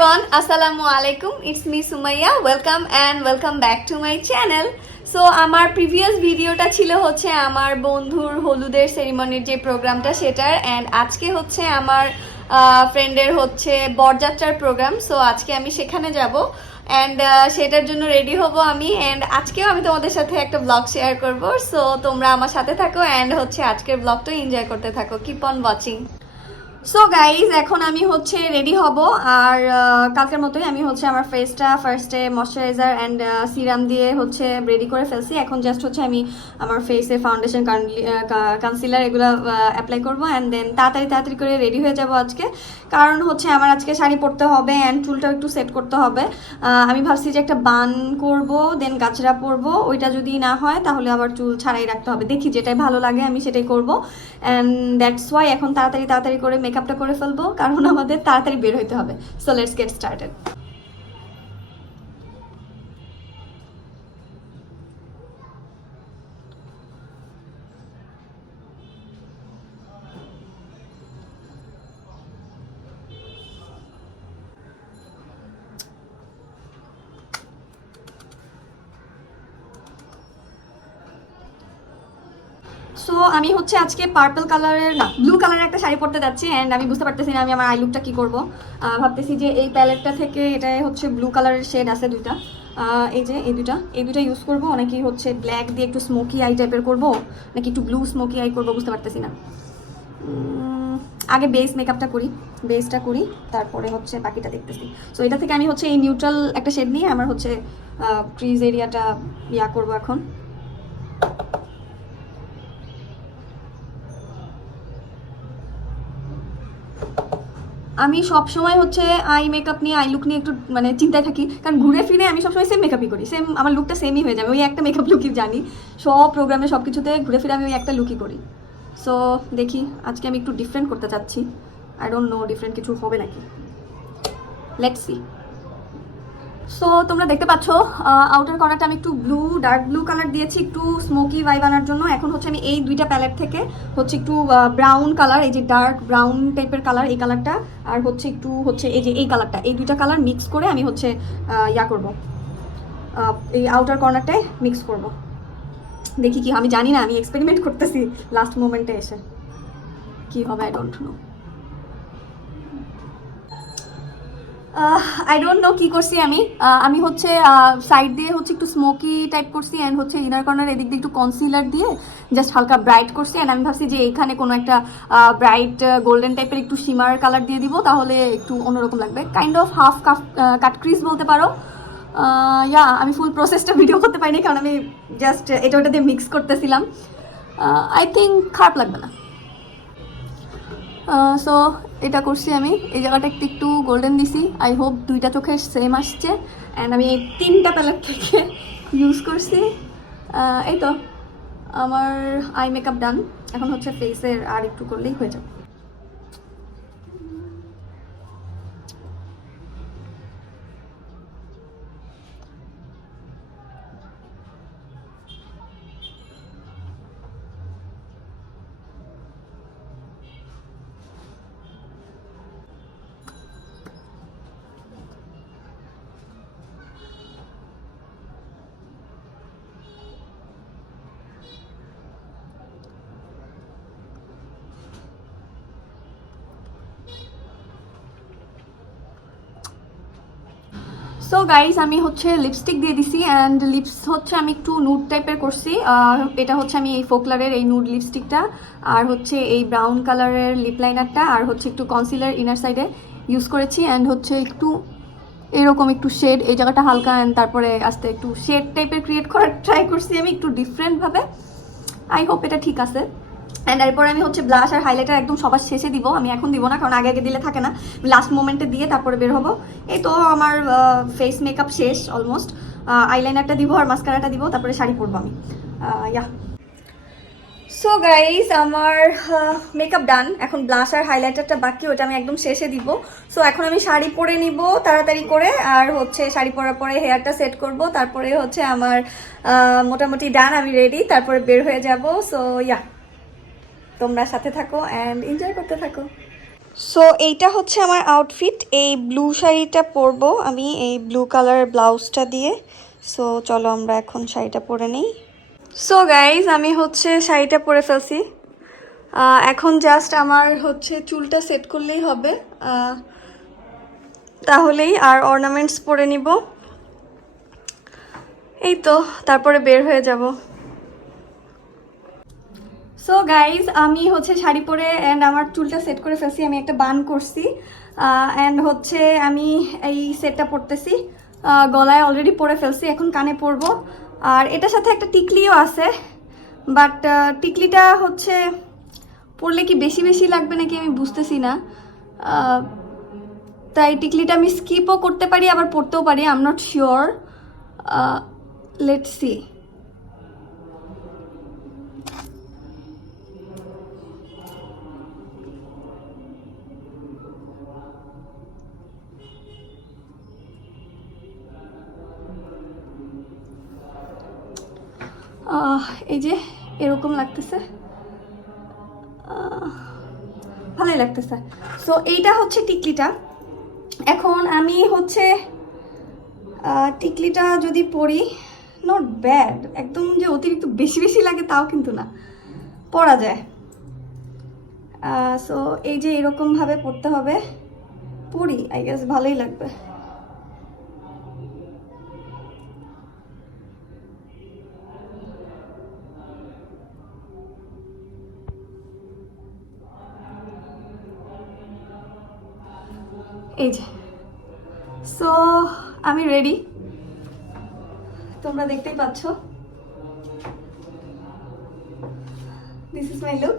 everyone, Assalamu alaikum. It's me Sumaya. Welcome and welcome back to my channel. So আমার previous ভিডিওটা ছিল হচ্ছে আমার বন্ধুর হলুদের সেরিমনির যে প্রোগ্রামটা সেটার, অ্যান্ড আজকে হচ্ছে আমার ফ্রেন্ডের হচ্ছে বরযাত্রার প্রোগ্রাম। সো আজকে আমি সেখানে যাব অ্যান্ড সেটার জন্য রেডি হব আমি, অ্যান্ড আজকেও আমি তোমাদের সাথে একটা ব্লগ শেয়ার করব। সো তোমরা আমার সাথে থাকো অ্যান্ড হচ্ছে আজকের ব্লগটা এনজয় করতে থাকো। Keep on watching. So guys, এখন আমি হচ্ছে রেডি হব, আর কালকের মতোই আমি হচ্ছে আমার ফেসটা ফার্স্টে ময়শ্চারাইজার অ্যান্ড সিরাম দিয়ে হচ্ছে রেডি করে ফেলছি। এখন জাস্ট হচ্ছে আমি আমার ফেসে ফাউন্ডেশন কনসিলার এগুলো অ্যাপ্লাই করবো অ্যান্ড দেন তাড়াতাড়ি করে রেডি হয়ে যাব আজকে। কারণ হচ্ছে আমার আজকে শাড়ি পরতে হবে অ্যান্ড চুলটাও একটু সেট করতে হবে। আমি ভাবছি যে একটা বান করব, দেন গাছরা পরবো। ওইটা যদি না হয় তাহলে আবার চুল ছাড়াই রাখতে হবে। দেখি যেটাই ভালো লাগে আমি সেটাই করবো, অ্যান্ড দ্যাটস ওয়াই এখন তাড়াতাড়ি করে মেকআপটা করে ফেলবো, কারণ আমাদের তাড়াতাড়ি বের হইতে হবে। So let's get started. So আমি হচ্ছে আজকে পার্পল কালারের না ব্লু কালারের একটা শাড়ি পরতে যাচ্ছি, অ্যান্ড আমি বুঝতে পারতেছি না আমি আমার আই লুকটা কী করবো। ভাবতেছি যে এই প্যালেটটা থেকে এটাই হচ্ছে ব্লু কালারের শেড আছে দুইটা, এই যে এই দুইটা ইউজ করবো, নাকি হচ্ছে ব্ল্যাক দিয়ে একটু স্মোকি আই টাইপের করবো, নাকি একটু ব্লু স্মোকি আই করবো, বুঝতে পারতেছি না। আগে বেস মেকআপটা করি, বেসটা করি, তারপরে হচ্ছে বাকিটা দেখতেছি। সো এটা থেকে আমি হচ্ছে এই নিউট্রাল একটা শেড নিয়ে আমার হচ্ছে ক্রিজ এরিয়াটা করবো এখন। আমি সবসময় হচ্ছে আই মেকআপ নিয়ে আই লুক নিয়ে একটু মানে চিন্তায় থাকি, কারণ ঘুরে ফিরে আমি সবসময় সেম মেকআপই করি, সেম আমার লুকটা সেমই হয়ে যাবে, ওই একটা মেকআপ লুকই জানি সব প্রোগ্রামে সব কিছুতে ঘুরে ফিরে আমি ওই একটা লুকই করি। সো দেখি আজকে আমি একটু ডিফারেন্ট করতে চাচ্ছি, আই ডোন্ট নো ডিফারেন্ট কিছু হবে নাকি, লেটস সি। সো তোমরা দেখতে পাচ্ছ আউটার কর্নারটা আমি একটু ডার্ক ব্লু কালার দিয়েছি একটু স্মোকি ভাইব আনার জন্য। এখন হচ্ছে আমি এই দুইটা প্যালেট থেকে হচ্ছে একটু ব্রাউন কালার, এই যে ডার্ক ব্রাউন টাইপের কালার এই কালারটা, আর হচ্ছে একটু হচ্ছে এই যে এই কালারটা, এই দুইটা কালার মিক্স করে আমি হচ্ছে করব, এই আউটার কর্নারটায় মিক্স করব। দেখি কি, আমি জানি না, আমি এক্সপেরিমেন্ট করতেছি লাস্ট মোমেন্টে এসে, কি হবে I don't know. I don't know কী করছি আমি হচ্ছে সাইড দিয়ে হচ্ছে একটু স্মোকি টাইপ করছি, অ্যান্ড হচ্ছে ইনার কর্নার এদিক দিয়ে একটু কনসিলার দিয়ে জাস্ট হালকা ব্রাইট করছি, অ্যান্ড আমি ভাবছি যে এখানে কোনো একটা ব্রাইট গোল্ডেন টাইপের একটু শিমার কালার দিয়ে দিব, তাহলে একটু অন্যরকম লাগবে, kind of half cut crease বলতে পারো। আমি ফুল প্রসেসটা ভিডিও করতে পারিনি, কারণ আমি জাস্ট এটা ওটা দিয়ে মিক্স করতেছিলাম। আই থিঙ্ক খারাপ লাগবে না। সো এটা করছি আমি, এই জায়গাটা একটু গোল্ডেন দিছি, আই হোপ দুইটা চোখে সেম আসছে, অ্যান্ড আমি এই তিনটা প্যালেট থেকে ইউজ করছি। এই তো আমার আই মেকআপ ডান, এখন হচ্ছে ফেসের আর একটু করলেই হয়ে যাবে। সো গাইজ, আমি হচ্ছে লিপস্টিক দিয়ে দিছি, অ্যান্ড লিপস হচ্ছে আমি একটু নুড টাইপের করছি। এটা হচ্ছে আমি এই ফোকলারের এই নুড লিপস্টিকটা, আর হচ্ছে এই ব্রাউন কালারের লিপ লাইনারটা, আর হচ্ছে একটু কনসিলার ইনার সাইডে ইউজ করেছি, অ্যান্ড হচ্ছে একটু এরকম একটু শেড এই জায়গাটা হালকা, অ্যান্ড তারপরে আস্তে একটু শেড টাইপের ক্রিয়েট করার ট্রাই করছি আমি একটু ডিফারেন্টভাবে। আই হোপ এটা ঠিক আছে। অ্যান্ড এরপর আমি হচ্ছে ব্লাশ আর হাইলাইটার একদম সবার শেষে দিব, আমি এখন দিব না, কারণ আগে দিলে থাকে না, লাস্ট মোমেন্টে দিয়ে তারপরে বের হবো। এই তো আমার ফেস মেকআপ শেষ অলমোস্ট, আইলাইনারটা দিব আর মাস্কারাটা দিব, তারপরে শাড়ি পরবো আমি। সো গাইস, আমার মেকআপ ডান, এখন ব্লাশ আর হাইলাইটারটা বাকি, ওটা আমি একদম শেষে দিব। সো এখন আমি শাড়ি পরে নিব তাড়াতাড়ি করে, আর হচ্ছে শাড়ি পরার পরে হেয়ারটা সেট করব, তারপরে হচ্ছে আমার মোটামুটি ডান, আমি রেডি, তারপরে বের হয়ে যাব। সো তোমরা সাথে থাকো অ্যান্ড এনজয় করতে থাকো। সো এইটা হচ্ছে আমার আউটফিট। এই ব্লু শাড়িটা পরবো আমি, এই ব্লু কালার ব্লাউজটা দিয়ে। সো চলো আমরা এখন শাড়িটা পরে নিই। সো গাইজ, আমি হচ্ছে শাড়িটা পরে ফেলছি। এখন জাস্ট আমার হচ্ছে চুলটা সেট করলেই হবে, তাহলেই। আর অর্নামেন্টস পরে নিব, এই তো, তারপরে বের হয়ে যাব। সো গাইজ, আমি হচ্ছে শাড়ি পরে অ্যান্ড আমার চুলটা সেট করে ফেলছি। আমি একটা বান করছি অ্যান্ড হচ্ছে আমি এই সেটটা পরতেছি। গলায় অলরেডি পরে ফেলছি, এখন কানে পরবো। আর এটার সাথে একটা টিকলিও আছে, বাট টিকলিটা হচ্ছে পরলে কি বেশি বেশি লাগবে নাকি আমি বুঝতেছি না। তাই টিকলিটা আমি স্কিপও করতে পারি, আবার পরতেও পারি, I am not sure. Let's see. এই যে এরকম লাগতেছে, ভালোই লাগতেছে। সো এইটা হচ্ছে টিকলিটা। এখন আমি হচ্ছে টিকলিটা যদি পরি, নট ব্যাড, একদম যে অতিরিক্ত বেশি বেশি লাগে তাও কিন্তু না, পরা যায়। সো এই যে এরকমভাবে পরতে হবে, পরি, আই গেস ভালোই লাগবে। এই যে, সো আমি রেডি, তোমরা দেখতেই পাচ্ছ। This is my look.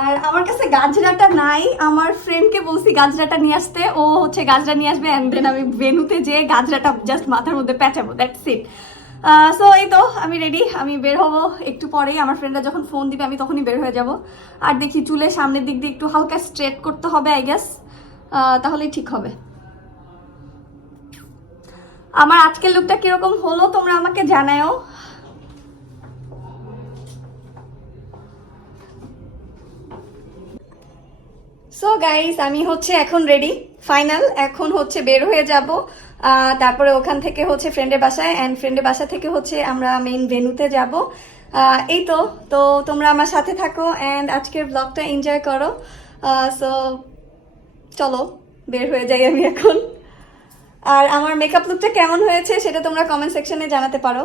আর আমার কাছে গাজরাটা নাই, আমার ফ্রেন্ডকে বলছি গাজরাটা নিয়ে আসতে, ও হচ্ছে গাজরা নিয়ে আসবে অ্যান্ড দেন আমি ভেনুতে যে গাজরাটা জাস্ট মাথার মধ্যে প্যাঁচাবো, দ্যাটস ইট। সো এই তো আমি রেডি, আমি বের হবো একটু পরেই। আমার ফ্রেন্ডরা যখন ফোন দিবে আমি তখনই বের হয়ে যাব। আর দেখি চুলের সামনের দিক দিয়ে একটু হালকা স্ট্রেট করতে হবে আই গেস, তাহলেই ঠিক হবে। আমার আজকের লুকটা কিরকম হলো তোমরা আমাকে জানাও। সো গাইস, আমি হচ্ছে এখন রেডি ফাইনাল। এখন হচ্ছে বের হয়ে যাব, তারপরে ওখান থেকে হচ্ছে ফ্রেন্ডের বাসায়, অ্যান্ড ফ্রেন্ডের বাসা থেকে হচ্ছে আমরা মেইন ভেন্যুতে যাব। এই তো, তো তোমরা আমার সাথে থাকো অ্যান্ড আজকের ব্লগটা এনজয় করো। সো চলো বের হয়ে যাই আমি এখন। আর আমার মেকআপ লুকটা কেমন হয়েছে সেটা তোমরা কমেন্ট সেকশনে জানাতে পারো।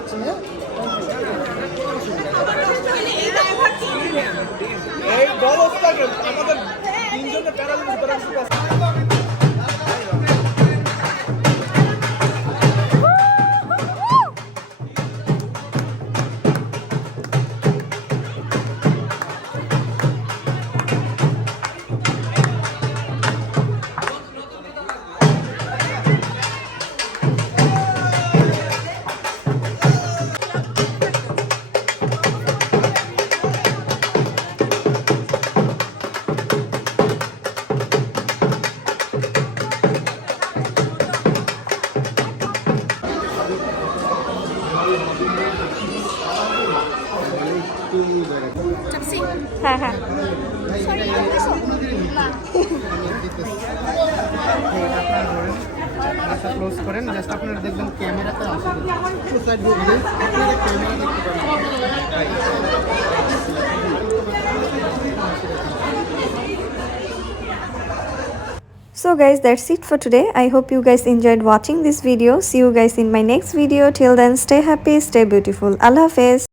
দিচ্ছি, হ্যাঁ? এই বলস্তাকে আমাদের তিনজনের প্যারালিসিস আছে। হ্যাঁ হ্যাঁ ক্লোজ করেন, জাস্ট আপনারা দেখবেন ক্যামেরাতে আসে সাইড দিয়ে আপনারা ক্যামেরা দেখতে পারেন। So guys, that's it for today. I hope you guys enjoyed watching this video. See you guys in my next video. Till then, stay happy, stay beautiful. Allah Hafiz.